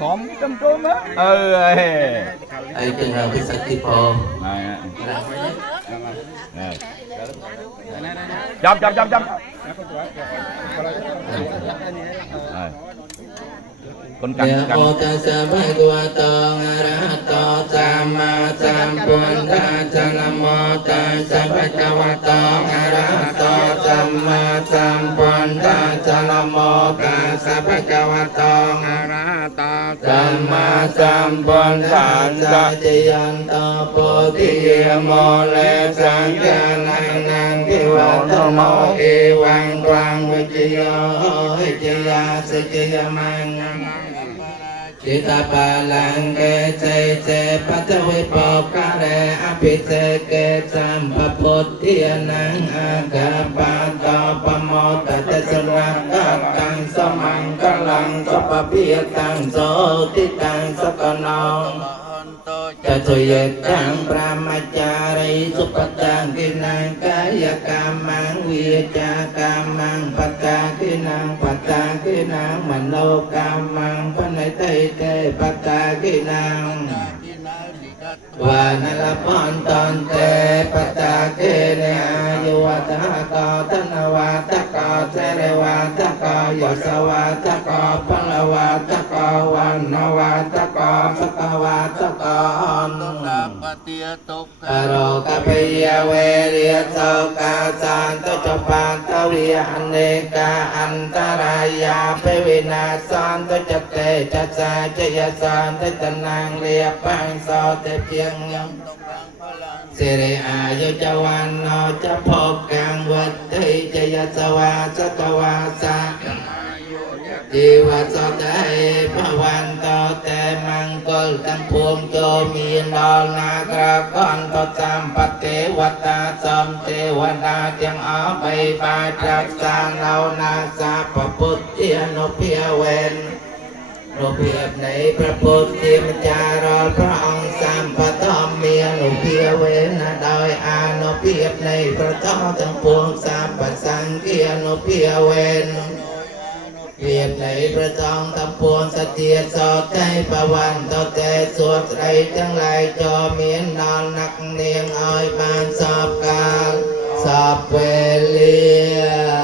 หอมจำต้มนะไอ้เป็นเราพิสัยที่พอจับคนกันโอตัสสะภะคะวะโตอะระหะโตสัมมาสัมพุทธัสสะนะโมตัสสะภะคะวะโตอะระหะโตสัมมาสัมพุทธัสสะนะโมตัสสะภะคะวะโตอะระหะโตสัมมาสัมพุทธัสสะจยันโตโพธิยโมเลสังฆานังทิวัตโมเอวังตวังวิจโยหิจยาสิจยมังจิตาปาลังเกเจเจปัจวิปกะเรอภิเสเกสัมปพุทธิยนังอากาปาตาปโมตัสสะนังกัตตังสมังกลังสัพพิยตังโสติตังสกนังจะตุยตังปรามาจาริสุปตังกินังกายกรรมังวิจากรรมังปัตตากินังปัตตากินังมโนกรรมังปนัยเตเตปัตตากินังวานลปันตันเตปัตตาเกเนอายุวัตหะกอธนวัตกอเสรวัตกอยศวัตกพลวัตกวันนวัตกสกวัตกนุปฏิยตุกะโรกะปิยเวริยโสกาสันตุจปันตวิอเนกาอันตรายาเปวินาสันตุจเตจัสสะจยสันตุตนังเรียปังโสเตเพียงยังสิริอายุจวันโนจะพบกังวัตถิจยสวาสตวาสะจีวัสเตภวันโตเตมังกลตั้งพวงโจมีนอลนากรากรตสัมปเทวตาสมเทวดาเตียงอไปปาจักสานเหล่านาสาปพุทธิอนุเพียเวนรูปเพียบในพระพุทธมจารพระองค์สัมปทอมเมียหนุเพียเวนโดยอานุเพียบในพระเจ้าทั้งปวงสัมปสังเกียนุเพียเวนเพียบในพระจองทั้งปวงสเตียสอดใจประวันต่อแต่สวดไรทั้งหลายจอเมียนนอนนักเนียงอ้อยบานสอบกาลสอบเวลีย